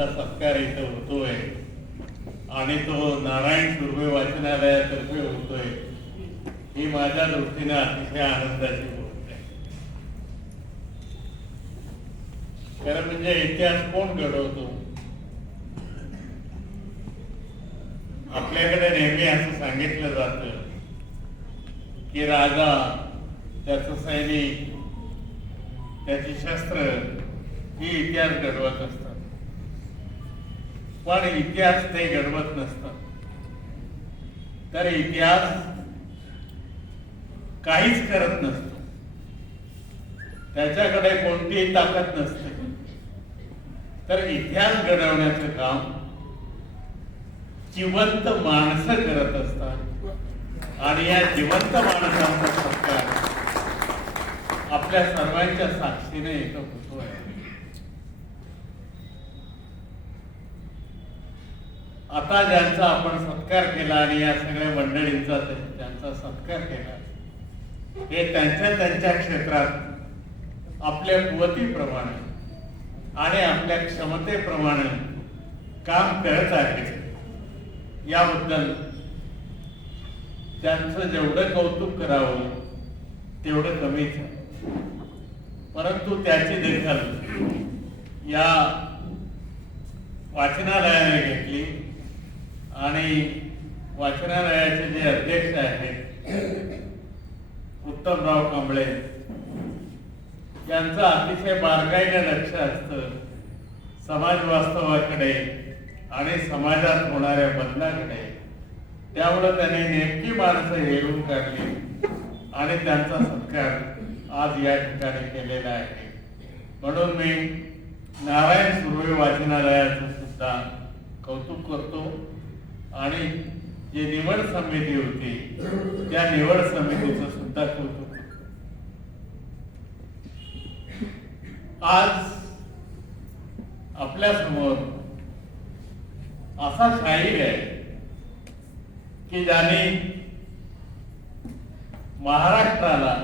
चा सत्कार इथं होतोय. आणि तो नारायण सुर्वे वाचनालयातर्फे होतोय. ही माझ्या दृष्टीने अतिशय आनंदाची गोष्ट आहे. खरं म्हणजे इतिहास कोण घडवतो? आपल्याकडे नेहमी असं सांगितलं जात की राजा त्याच सैनिक त्याची शस्त्र ही इतिहास घडवत असत पण इतिहास ते घडवत नसतात. तर इतिहास काहीच करत नसतो. त्याच्याकडे कोणतीही ताकद नसते. तर इतिहास घडवण्याचं काम जिवंत माणसं करत असतात. आणि या जिवंत माणसांचा सत्कार आपल्या सर्वांच्या साक्षीने इथं होतोय आता ज्यांचा आपण सत्कार केला आणि या सगळ्या मंडळींचा त्यांचा सत्कार केला हे त्यांच्या त्यांच्या क्षेत्रात आपल्या कुवतीप्रमाणे आणि आपल्या क्षमतेप्रमाणे काम करत आहेत याबद्दल त्यांचं जेवढं कौतुक करावं तेवढं कमीच परंतु त्याची देखील या वाचनालयाने घेतली. आणि वाचनालयाचे जे अध्यक्ष आहेत उत्तमराव कांबळे यांचं अतिशय बारकाईने लक्ष असतं समाज वास्तवाकडे आणि समाजात होणाऱ्या बदलाकडे. त्यामुळं त्यांनी नेमकी माणसं हेरून काढली आणि त्यांचा सत्कार आज या ठिकाणी केलेला आहे. म्हणून मी नारायण सुर्वे वाचनालयाचं सुद्धा कौतुक करतो. आणि जी निवड समिती होती त्या निवड समितीचं सुद्धा कौतुक आज आपल्यासमोर असा शाहीर आहे की ज्याने महाराष्ट्राला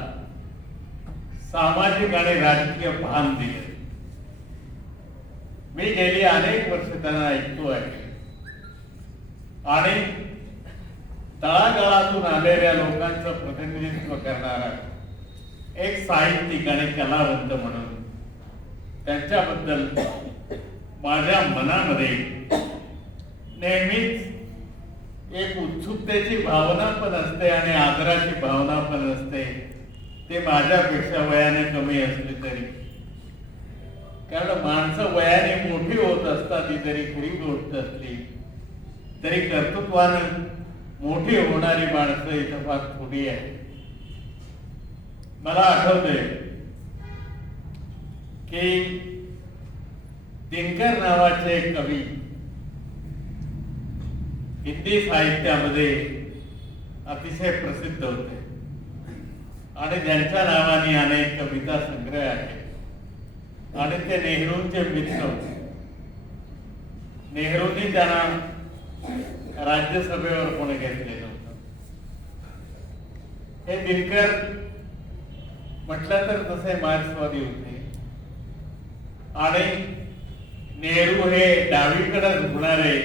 सामाजिक आणि राजकीय भान दिले. मी गेली अनेक वर्ष त्यांना ऐकतो आहे. आणि तळागाळातून आलेल्या लोकांचं प्रतिनिधित्व करणारा एक साहित्यिक आणि कलावंत म्हणून त्यांच्याबद्दल माझ्या मनामध्ये नेहमीच एक उत्सुकतेची भावना पण असते आणि आदराची भावना पण असते. ते माझ्यापेक्षा वयाने कमी असले तरी. कारण माणसं वयाने मोठी होत असतात ती जरी कुणी होत असली तरी कर्तृत्वानं मोठी होणारी माणसं इथं फार थोडी आहे मला आठवतंय की दिनकर नावाचे एक कवी हिंदी साहित्यामध्ये अतिशय प्रसिद्ध होते. आणि ज्यांच्या नावाने अनेक कविता संग्रह आहेत आणि ते नेहरूंचे मित्र होते. नेहरूंनी त्यांना राज्यसभेवर कोणी घेतलेलं होतं हे दिनकर म्हटलं तर तसे मार्क्सवादी होते. आणि नेहरू हे डावीकडे झुकणारे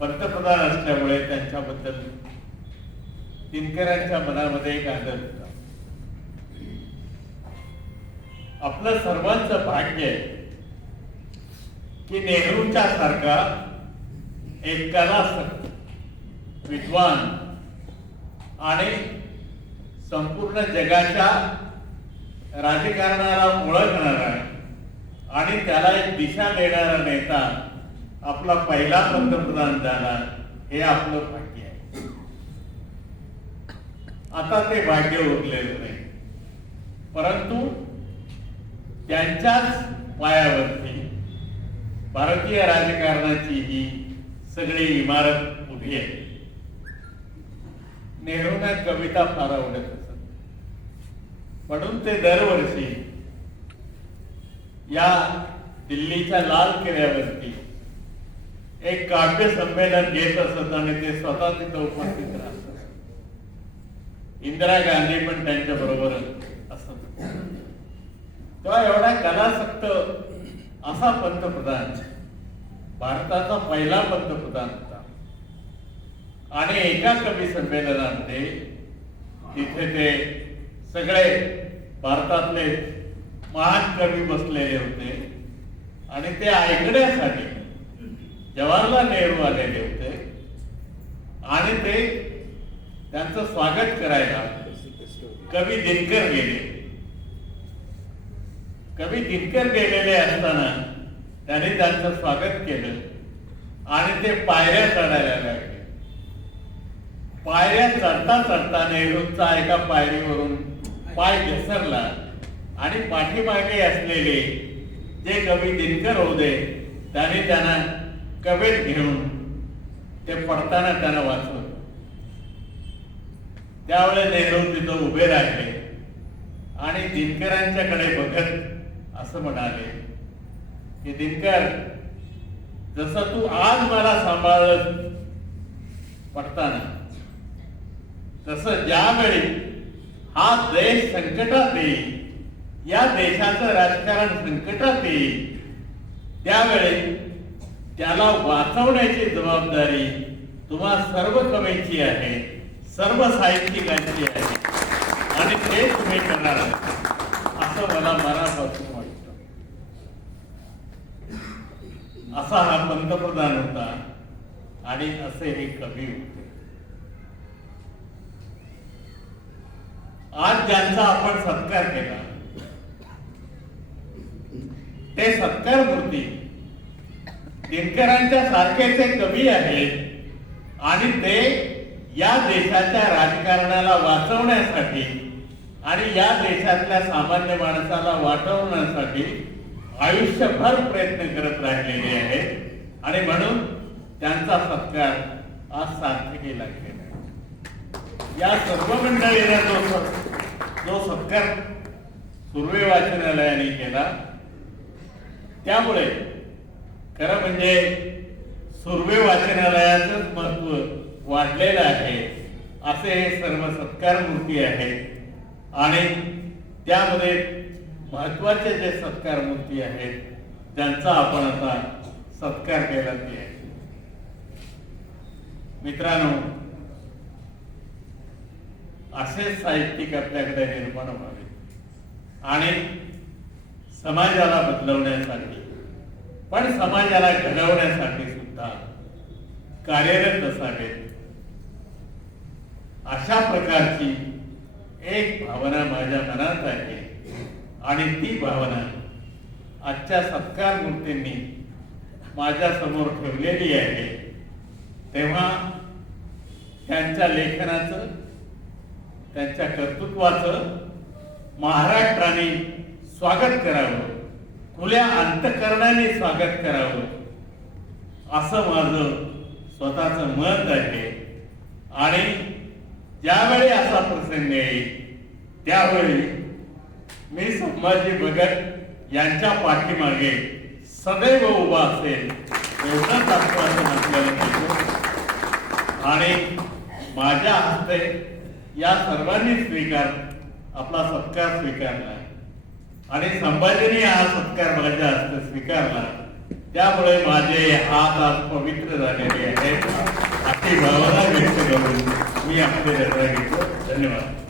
पंतप्रधान असल्यामुळे त्यांच्याबद्दल दिनकरांच्या मनामध्ये एक आदर होता. आपलं सर्वांचं भाग्य आहे की नेहरूच्या सारखा एक कलासक्त विद्वान आणि संपूर्ण जगाच्या राजकारणाला ओळखणारा आणि त्याला एक दिशा देणारा नेता आपला पहिला पंतप्रधान झाला हे आपलं भाग्य आहे. आता ते भाग्य उरलेलं नाही. परंतु त्यांच्याच पायावरती भारतीय राजकारणाची ही सगळी इमारत उभी आहे. नेहरूंना कविता फार आवडत असत. म्हणून ते दरवर्षी या दिल्लीच्या लाल किल्ल्यावरती एक काव्य संमेलन घेत असत आणि ते स्वतः तिथं उपस्थित राहत इंदिरा गांधी पण त्यांच्या बरोबर असत. तेव्हा एवढा कलासक्त असा पंतप्रधान भारताचा पहिला पंतप्रधान होता. आणि एका कवी संमेलनामध्ये तिथे ते सगळे भारतातले महान कवी बसलेले होते. आणि ते ऐकण्यासाठी जवाहरलाल नेहरू आलेले होते. आणि ते त्यांचं स्वागत करायला कवी दिनकर गेले. कवी दिनकर गेलेले असताना त्यांनी त्यांचं स्वागत केलं. आणि ते पायऱ्या चढायला लागले. पायऱ्या चढता चढता नेहरूंचा एका पायरीवरून पाय घसरला आणि पाठीमागे असलेले जे कवी दिनकर होते त्यांनी त्यांना कवेत घेऊन ते पडताना त्यांना वाचवलं. त्यावेळेस नेहरू तिथं उभे राहिले आणि दिनकरांच्याकडे बघत असं म्हणाले की दिनकर जसं तू आज मला सांभाळत पडताना तसं ज्यावेळी हा देश संकटात येईल या देशाचं राजकारण संकटात येईल त्यावेळी त्याला वाचवण्याची जबाबदारी तुम्हा सर्व कवीची आहे सर्व साहित्यिकांची आहे. आणि ते तुम्ही करणार आहात असं मला मनापासून असा हा पंतप्रधान होता. आणि असे हे कवी होते. आज ज्यांचा आपण सत्कार केला ते सत्कार मूर्ती दिनकरांच्या सारखेचे कवी आहेत आणि ते या देशाच्या राजकारणाला वाचवण्यासाठी आणि या देशातल्या सामान्य माणसाला वाटवण्यासाठी आयुष्यभर प्रयत्न करत राहिलेले आहेत. आणि म्हणून त्यांचा सत्कार आज सार्थकीला केला या सर्व मंडळीला जो जो सत्कार सुर्वे वाचनालयाने केला त्यामुळे खरं म्हणजे सुर्वे वाचनालयाचंच महत्त्व वाढलेलं आहे असे हे सर्व सत्कार मूर्ती आहेत. आणि त्यामध्ये महत्त्वाचे जे सत्कार मूर्ती आहेत त्यांचा आपण आता सत्कार केला ते आहे. मित्रांनो असे साहित्यिक आपल्याकडे निर्माण व्हावे आणि समाजाला बदलवण्यासाठी पण समाजाला घडवण्यासाठी सुद्धा कार्यरत असावेत. अशा प्रकारची एक भावना माझ्या मनात आहे. आणि ती भावना आजच्या सत्कार मूर्तींनी माझ्यासमोर ठेवलेली आहे. तेव्हा त्यांच्या लेखनाचं त्यांच्या कर्तृत्वाचं महाराष्ट्राने स्वागत करावं खुल्या अंतकरणाने स्वागत करावं असं माझं स्वतःचं मत आहे. आणि ज्यावेळी असा प्रसंग येईल त्यावेळी मी संभाजी भगत यांच्या पाठीमागे सदैव उभा असेल एवढंच आश्वासन आपल्याला देतो आणि माझ्या हस्ते या सर्वांनी स्वीकार आपला सत्कार स्वीकारला. आणि संभाजीने हा सत्कार माझ्या हस्ते स्वीकारला. त्यामुळे माझे हात आज पवित्र झालेले आहेत. अशी भावना व्यक्त करून मी आपले रजा घेतो. धन्यवाद.